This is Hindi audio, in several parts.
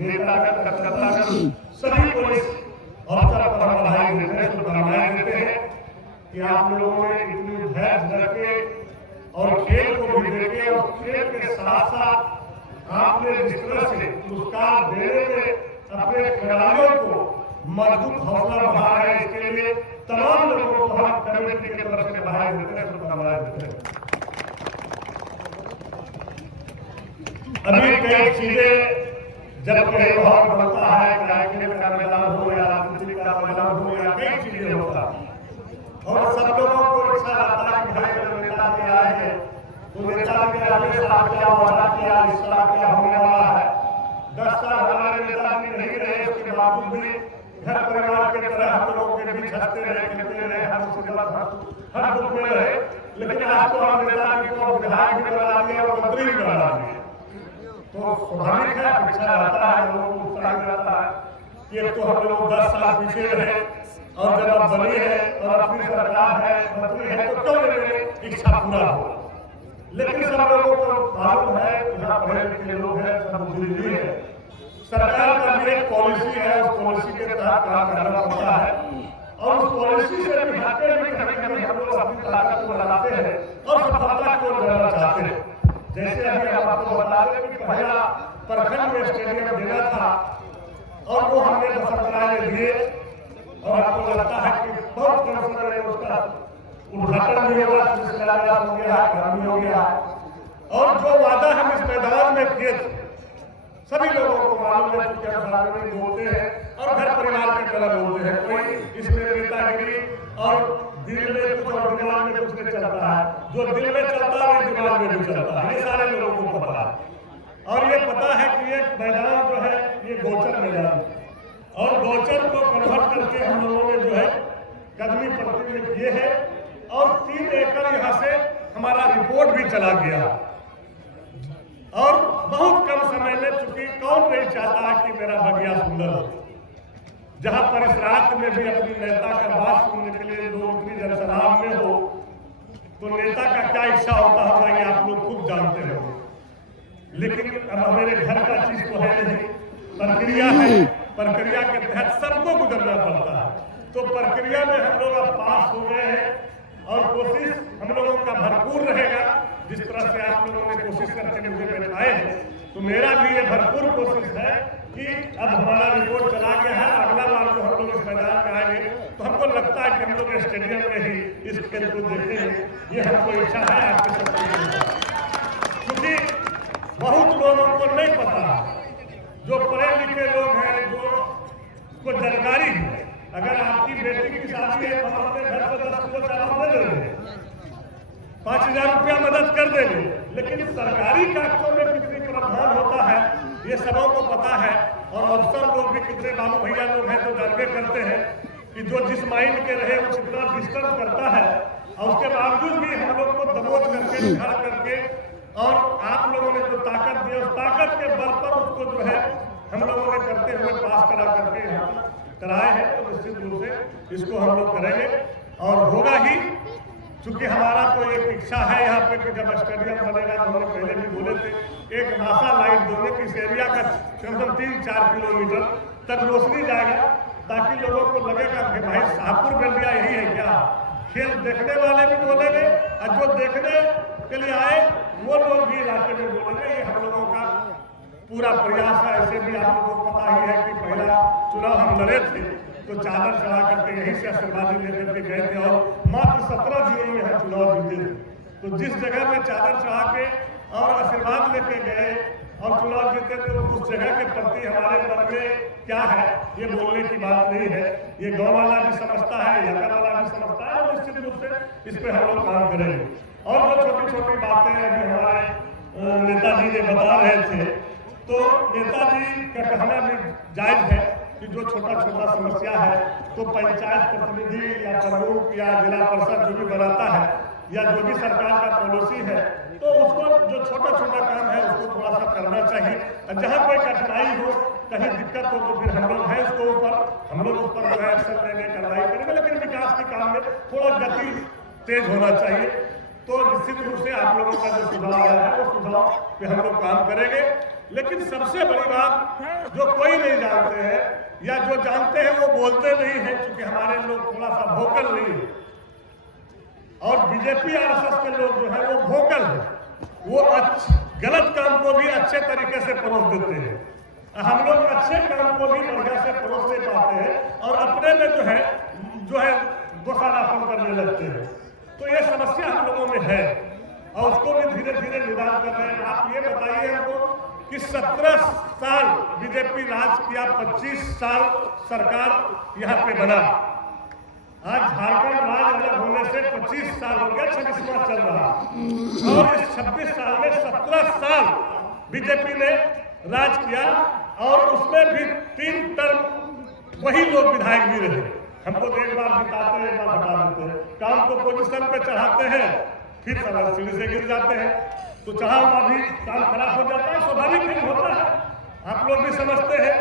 नेतागण, कार्यकर्तागण सभी को इस अवसर पर हम बधाई देते हैं, शुभकामनाएं देते हैं कि आप लोगों ने इतनी धैर्य रख के और खेल को भी देखे और खेल के साथ साथ आपने जिस तरह से पुरस्कार देने में अपने खिलाड़ियों को मजबूत हौसला बढ़ा है, इसके लिए तमाम लोगों को हम कमेटी की तरफ से बधाई देते हैं, शुभकामनाएं देते हैं। अभी कई चीजें जब कहीं बहुत बनता है, क्रिकेट का मैदान हो या राजनीति का मैदान हो या कई चीजें होता है और सब लोगों को इच्छा रहता है कि भाई नेता के आए हैं तो नेता के आगे साल क्या वादा किया, रिश्ता क्या होने वाला है। 10 साल हमारे नेता भी नहीं रहे, उसके बावजूद भी घर परिवार के तरह हम लोगों के बीच हंसते रहे, खेलते रहे, हर मुसीबत हर दुख में रहे। लेकिन आज तो हम नेता को विधायक भी बना दिए और मंत्री भी बना दिए, तो स्वाभाविक है, अपेक्षा रहता है, लोगों को उत्साह रहता है कि तो हम लोग 10 साल पीछे रहे और जब अब बनी है और अपनी सरकार है, मंत्री है, तो क्यों मेरी इच्छा पूरा हो। लेकिन सब लोगों को मालूम है, यहाँ पढ़े लिखे लोग हैं, सब बुद्धिजीवी है, सरकार का भी एक पॉलिसी है, उस पॉलिसी के तहत काम करना पड़ता है और उस पॉलिसी से भी हटके भी कभी कभी हम लोग अपनी ताकत को लगाते हैं और सफलता को लेना चाहते हैं। जैसे अभी हम आपको बता दें कि पहला प्रखंड में स्टेडियम देना था और वो हमने बसंतराय में दिए और आपको लगता है कि बहुत कम समय में उसका उद्घाटन भी होगा, शिलान्यास हो गया, काम भी हो गया और जो वादा हम इस मैदान में किए थे सभी लोगों को मालूम है कि क्या सार्वजनिक बोलते हैं और घर परिवार की तरह बोलते हैं, कोई इसमें नेतागिरी और दिल में कुछ और दिमाग में कुछ नहीं चलता है, जो दिल में चलता है वो दिमाग में भी चलता है, ये सारे लोगों को पता है। और ये पता है कि ये मैदान जो है ये गोचर मैदान और गोचर को कन्वर्ट करके हम लोगों ने जो है कदमी प्रतिनिधित्व किए है और 3 एकड़ यहाँ से हमारा रिपोर्ट भी चला गया और बहुत कम समय में, चूंकि कौन नहीं चाहता है कि मेरा बगिया सुंदर हो, जहां पर इस रात में भी अपनी नेता का बात सुनने के लिए लोग इतनी जनसभा में हो तो नेता का क्या इच्छा होता होगा ये आप लोग खुद जानते हो। लेकिन अब मेरे घर का चीज तो है नहीं, प्रक्रिया है, प्रक्रिया के तहत सबको गुजरना पड़ता है, तो प्रक्रिया में हम लोग अब पास हो गए हैं और कोशिश हम लोगों का भरपूर रहेगा। जिस तरह से आप लोगों ने कोशिश करके मुझे बैठाए हैं तो मेरा भी ये भरपूर कोशिश है कि अब हमारा रिपोर्ट चला गया है, अगला बार जो हम लोग इस मैदान में आएंगे तो हमको लगता है कि हम लोग स्टेडियम में ही इस खेल को देखेंगे, ये हमको इच्छा है आपके सबको। क्योंकि बहुत लोगों को नहीं पता, जो पढ़े लिखे लोग हैं, जो जानकारी है, अगर आपकी बेटी की शादी है हम अपने घर पर 10 किलो चावल दे देंगे, 5000 रुपया मदद कर देंगे, लेकिन सरकारी कागजों में कितनी प्रावधान होता है ये सबों को पता है और अफसर लोग भी कितने बाबू भैया लोग हैं तो जानवे करते हैं कि जो जिस माइंड के रहे वो कितना डिस्टर्ब करता है और उसके बावजूद भी हम लोग को दबोच करके निखार करके और आप लोगों ने जो ताकत दी उस ताकत के बल पर उसको जो है हम लोगों ने करते हुए पास करा करके यहाँ कराए हैं। तो निश्चित रूप से इसको हम लोग करेंगे और होगा ही, चूंकि हमारा तो एक इच्छा है यहाँ पे कि जब स्टेडियम बनेगा तो हमने पहले भी बोले थे एक नासा लाइट दोगे कि इस एरिया का कम से कम 3-4 किलोमीटर तक रोशनी जाएगा ताकि लोगों को लगेगा कि भाई शाहपुर बल्दिया यही है क्या। खेल देखने वाले भी बोलेंगे और जो देखने के लिए आए वो लोग भी इलाके में बोलेंगे। ये हम लोगों का पूरा प्रयास है। ऐसे भी आप लोगों को पता ही है कि पहला चुनाव हम लड़े थे तो चादर चढ़ा करके यहीं से आशीर्वाद लेकर के गए थे और मात्र 17 दिनों में हम चुनाव जीते थे। तो जिस जगह में चादर चढ़ा के और आशीर्वाद लेके गए और चुनाव जीते तो उस जगह के प्रति हमारे मन में क्या है ये बोलने की बात नहीं है। ये गाँव वाला भी समझता है, इलाका वाला भी समझता है और निश्चित रूप से इस पर हम लोग काम करेंगे। और जो छोटी छोटी बातें अभी हमारे नेताजी ने बता रहे थे तो नेताजी का कहना भी जायज है कि जो छोटा छोटा समस्या है तो पंचायत प्रतिनिधि या प्रमुख या जिला परिषद जो भी बनाता है या जो भी सरकार का पॉलिसी है तो उसको जो छोटा छोटा काम है उसको थोड़ा सा करना चाहिए। जहाँ कोई कठिनाई हो कहीं दिक्कत हो तो फिर हम लोग हैं उसको ऊपर हम लोग उस पर जो है एक्शन लेंगे, कार्रवाई करेंगे, लेकिन विकास के काम में थोड़ा गति तेज होना चाहिए। तो निश्चित रूप से आप लोगों का जो सुझाव आया है वो सुझाव पे हम लोग काम करेंगे। लेकिन सबसे बड़ी बात जो कोई नहीं जानते हैं या जो जानते हैं वो बोलते नहीं है, क्योंकि हमारे लोग थोड़ा सा वोकल नहीं है और बीजेपी आरएसएस के लोग जो है वो वोकल है, वो गलत काम को भी अच्छे तरीके से परोस देते हैं। हम लोग अच्छे काम को भी बढ़िया से परोस नहीं पाते हैं और अपने में जो है दोषारोपण करने लगते हैं। तो ये समस्या हम लोगों में है और उसको भी धीरे धीरे निदान कर रहे हैं। आप ये बताइए हमको कि 17 साल बीजेपी राज किया, 25 साल सरकार यहाँ पे बना। आज झारखंड राज अलग होने से 25 साल हो गया, 26वां चल रहा और इस 26 साल में 17 साल बीजेपी ने राज किया और उसमें भी 3 टर्म वही लोग विधायक भी रहे। हमको तो एक बार जिताते हैं, एक बार हटा देते हैं, काम को पोजीशन पे चढ़ाते हैं, फिर सीढ़ी से गिर जाते हैं, तो चढ़ावा भी काम खराब हो जाता है, स्वाभाविक नहीं होता है। आप लोग भी समझते हैं,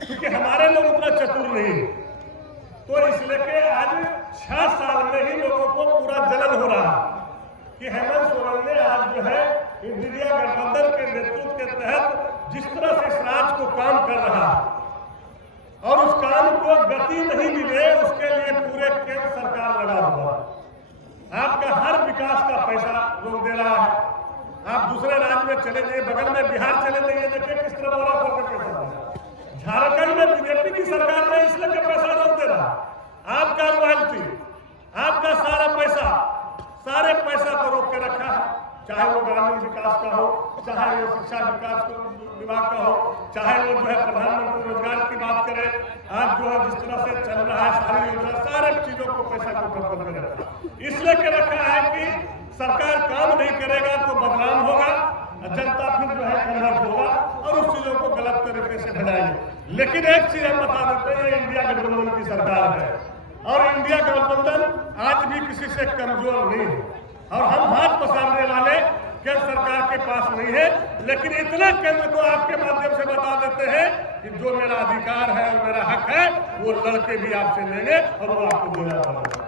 क्योंकि हमारे लोग उतना चतुर नहीं है। तो इसलिए के आज 6 साल में ही लोगों को पूरा जलन हो रहा है कि हेमंत सोरेन ने आज जो है इंडिया गठबंधन के नेतृत्व के तहत जिस तरह से इस राज को काम कर रहा है और उस काम को गति नहीं मिले, उसके लिए पूरे केंद्र सरकार लगा हुआ है। आपका हर विकास का पैसा लोग दे रहा है। आप दूसरे राज्य में चले जाइए, बगल में बिहार चले जाइए, देखिए किस तरह बोला करके पैसा। झारखंड में बीजेपी की सरकार ने इसलिए के पैसा रोक दे रहा। आपका रॉयल्टी, आपका सारे पैसा को रोक के रखा है, चाहे वो ग्रामीण विकास का हो, चाहे वो शिक्षा विकास विभाग का हो, चाहे वो जो है प्रधानमंत्री रोजगार की बात करें। आज जो है जिस तरह से चल रहा है सारी योजना, सारे चीजों को पैसा को खत्म कर रखा है। इसलिए के रखा है कि सरकार काम नहीं करेगा तो बदनाम होगा, जनता फिर जो है कन्वर्ट होगा और उस चीजों को गलत तरीके से बनाएंगे। लेकिन एक चीज हम बता देते हैं, इंडिया गठबंधन की सरकार है और इंडिया गठबंधन आज भी किसी से कमजोर नहीं है और हम हाथ पसारने वाले केंद्र सरकार के पास नहीं है। लेकिन इतना केंद्र को आपके माध्यम से बता देते हैं कि जो मेरा अधिकार है और मेरा हक है वो लड़के भी आपसे लेंगे और वो आपको देना पड़ेगा।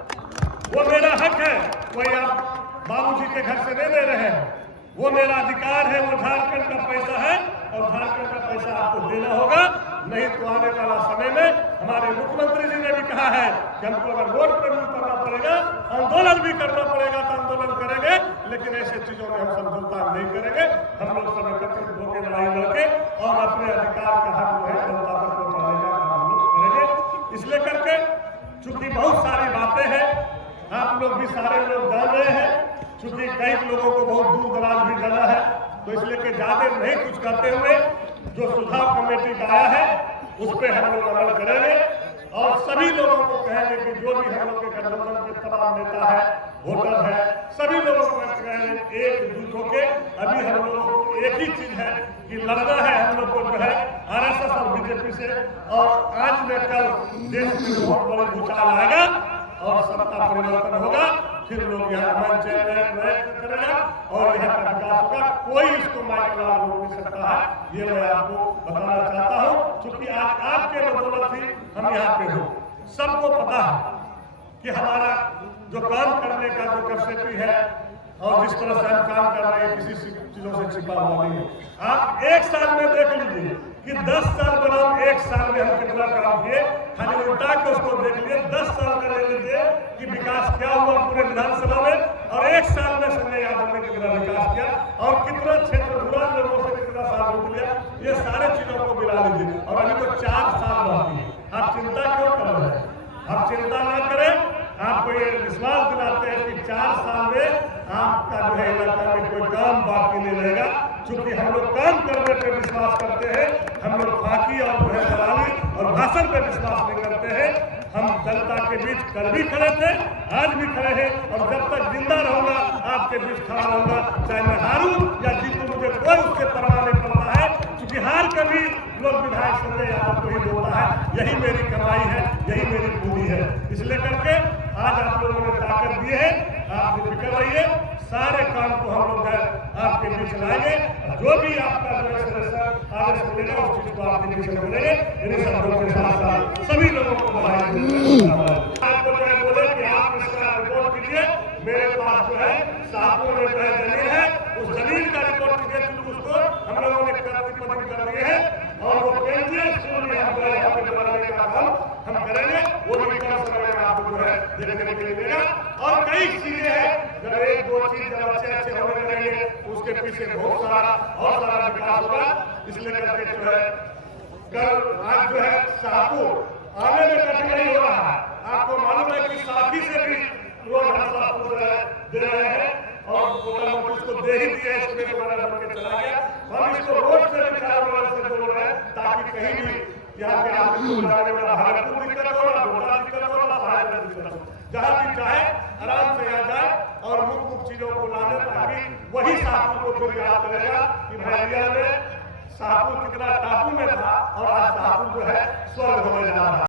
वो मेरा हक है, वही आप बाबूजी के घर से नहीं दे रहे हैं। वो मेरा अधिकार है, वो झारखंड का पैसा है और झारखंड का पैसा आपको देना होगा। नहीं तो आने वाला समय में हमारे मुख्यमंत्री जी ने भी कहा है कि हमको अगर रोड पर भी उतरना पड़ेगा, आंदोलन भी करना पड़ेगा तो आंदोलन करेंगे, लेकिन ऐसे चीजों में हम समझौता नहीं करेंगे। हम लोग सब एकत्रित होकर लड़ाई लड़के और अपने अधिकार का हक जो है जनता तक पहुंचाने का काम हम लोग करेंगे। इसलिए करके चूंकि बहुत सारी बातें हैं, आप लोग भी सारे लोग जान रहे हैं, चूंकि कई लोगों को बहुत दूर दराज भी जाना है, तो इसलिए कि ज्यादा नहीं कुछ करते हुए जो सुझाव कमेटी का आया है उस पर हम लोग अमल करेंगे और सभी लोगों को कहेंगे कि जो भी हम लोग के गठबंधन के तमाम नेता है, वोटर है, सभी लोगों को कहेंगे एकजुट होके। अभी हम लोगों को एक ही चीज है कि लड़ना है हम लोग को जो है आरएसएस और बीजेपी से, और आज में कल देश में बहुत बड़ा भूचाल आएगा और सत्ता परिवर्तन होगा, फिर लोग यहाँ मंच करेगा और यहाँ का विकास होगा। कोई इसको माइक लगा रोक नहीं सकता है, ये मैं आपको बताना चाहता हूँ। क्योंकि आज आपके बदौलत ही हम यहाँ पे हो। सबको पता है कि हमारा जो काम करने का जो कैपेसिटी है और जिस तरह से हम काम कर रहे हैं किसी चीजों से छिपा हुआ नहीं है। आप एक साल में देख लीजिए कि 10 साल बनाम 1 साल में हम कितना काम किए, खाली उल्टा के उसको देख लिए। 10 साल में ले लीजिए कि विकास क्या हुआ पूरे विधानसभा में और 1 साल में संजय यादव ने कितना विकास किया और कितना क्षेत्र बुरा लोगों से कितना साल रुक लिया, ये सारे चीजों को मिला लीजिए। और अभी तो 4 साल बाकी है, आप चिंता क्यों कर रहे हैं? आप चिंता ना करें, आपको ये विश्वास दिलाते हैं कि 4 साल में आपका जो है इलाका में कोई काम बाकी नहीं रहेगा। चूंकि हम लोग काम करने पे विश्वास करते हैं, हम लोग फाकी और जो है दलाली और भाषण पे विश्वास नहीं करते हैं। हम जनता के बीच कल भी खड़े थे, आज भी खड़े हैं और जब तक जिंदा रहूंगा आपके बीच खड़ा रहूंगा, चाहे मैं हारूं या जीतूं, मुझे कोई उससे परवाह नहीं पड़ता है। क्योंकि हार कभी लोग विधायक संजय यादव को ही बोलता है, यही मेरी कमाई है, यही मेरी पूंजी है। इसलिए करके आज आप लोगों ने ताकत दी है, आप बेफिक्र रहिए, सारे काम को हम लोग आपके बीच लाएंगे। जो भी आपका जो है आदेश मिलेगा उस चीज को आपके बीच में मिलेंगे। इन शब्दों के साथ साथ सभी लोगों को बधाई आपको जो है बोले कि आप इसका रिपोर्ट कीजिए। मेरे पास जो है शाहपुर में जो है जमीन है, उस जमीन का रिकॉर्ड के थ्रू उसको हम लोगों ने प्रतिबंधित कर दिए हैं और वो केंद्रीय स्कूल में हम यहाँ पे बनाने का काम हम करेंगे। वो भी कम समय में आपको जो है देखने के लिए मिलेगा। और कई चीजें हैं, जब एक दो चीज जब अच्छे होने लगेंगे उसके पीछे बहुत सारा विकास होगा। इसलिए करके जो है कल आज जो है शाहपुर आने में कठिनाई हो रहा है। आपको मालूम है कि साथी से भी लोग शाहपुर दे रहे हैं और मोटा मोटी उसको दे ही दिया, इसमें बड़ा बन के चला गया। हम इसको रोड से विचार से जोड़ रहे हैं ताकि कहीं भी यहाँ के आदमी को जाने वाला भागलपुर दिक्कत हो रहा, घोड़ा दिक्कत हो रहा, सहायता दिक्कत हो, जहाँ भी चाहे आराम से यहाँ जाए और मुख्य चीजों को ला दे ताकि वही शाहपुर को फिर याद करेगा कि भैया ने शाहपुर कितना टापू में था और आज शाहपुर जो है स्वर्ग होने जा रहा है।